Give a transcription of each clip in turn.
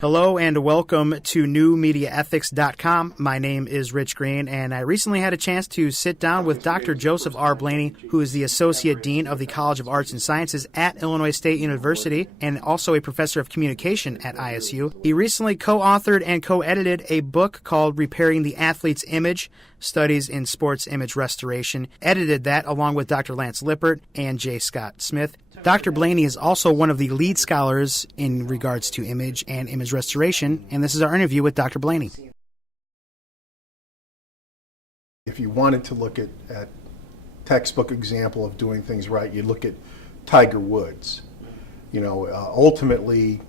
Hello and welcome to NewMediaEthics.com. My name is Rich Green, and I recently had a chance to sit down with Dr. Joseph R. Blaney, who is the Associate Dean of the College of Arts and Sciences at Illinois State University and also a professor of communication at ISU. He recently co-authored and co-edited a book called Repairing the Athlete's Image, Studies in Sports Image Restoration, edited that along with Dr. Lance Lippert and J. Scott Smith. Dr. Blaney is also one of the lead scholars in regards to image and image restoration, and this is our interview with Dr. Blaney. If you wanted to look at textbook example of doing things right, you'd look at Tiger Woods. You know, ultimately,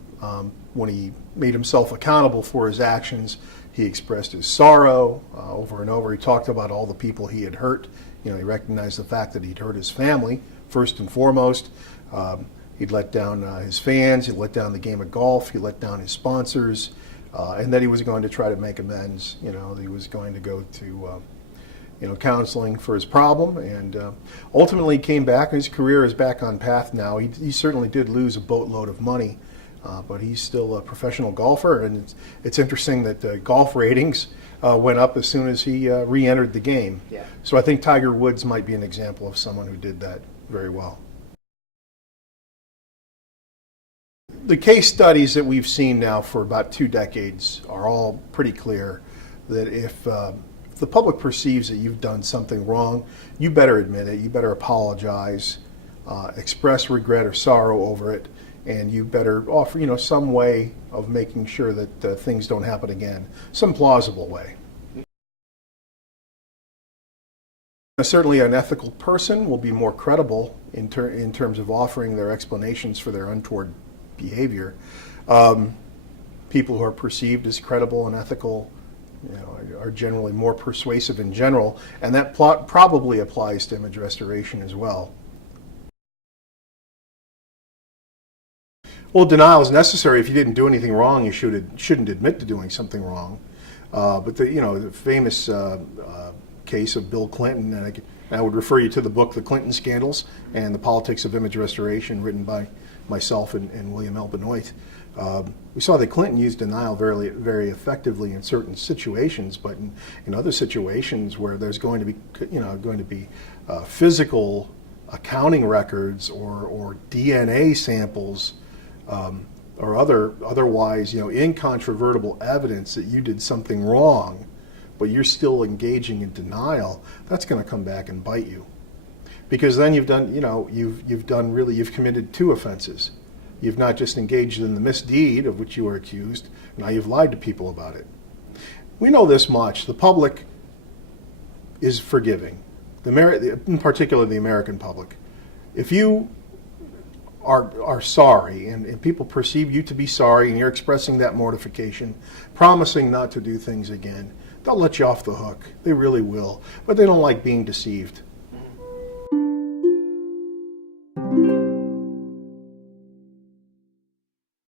when he made himself accountable for his actions, he expressed his sorrow over and over. He talked about all the people he had hurt. You know, he recognized the fact that he'd hurt his family, first and foremost. He'd let down his fans, he let down the game of golf, he let down his sponsors, and that he was going to try to make amends. You know, he was going to go to counseling for his problem, and ultimately came back. His career is back on path now. He certainly did lose a boatload of money, but he's still a professional golfer, and it's interesting that golf ratings went up as soon as he re-entered the game. Yeah. So I think Tiger Woods might be an example of someone who did that very well. The case studies that we've seen now for about 2 decades are all pretty clear that if the public perceives that you've done something wrong, you better admit it, you better apologize, express regret or sorrow over it, and you better offer some way of making sure that things don't happen again, some plausible way. Certainly an ethical person will be more credible in terms of offering their explanations for their untoward behavior. People who are perceived as credible and ethical are generally more persuasive in general, and that probably applies to image restoration as well. Well, denial is necessary. If you didn't do anything wrong, you shouldn't admit to doing something wrong. But the famous case of Bill Clinton, and I would refer you to the book The Clinton Scandals and the Politics of Image Restoration, written by myself and William L. Benoit. We saw that Clinton used denial very, very effectively in certain situations, but in other situations where there's going to be physical accounting records or DNA samples or otherwise incontrovertible evidence that you did something wrong, but you're still engaging in denial, that's going to come back and bite you. Because then you've committed 2 offenses. You've not just engaged in the misdeed of which you were accused, now you've lied to people about it. We know this much: the public is forgiving, in particular the American public. If you are sorry and people perceive you to be sorry and you're expressing that mortification, promising not to do things again, they'll let you off the hook. They really will. But they don't like being deceived.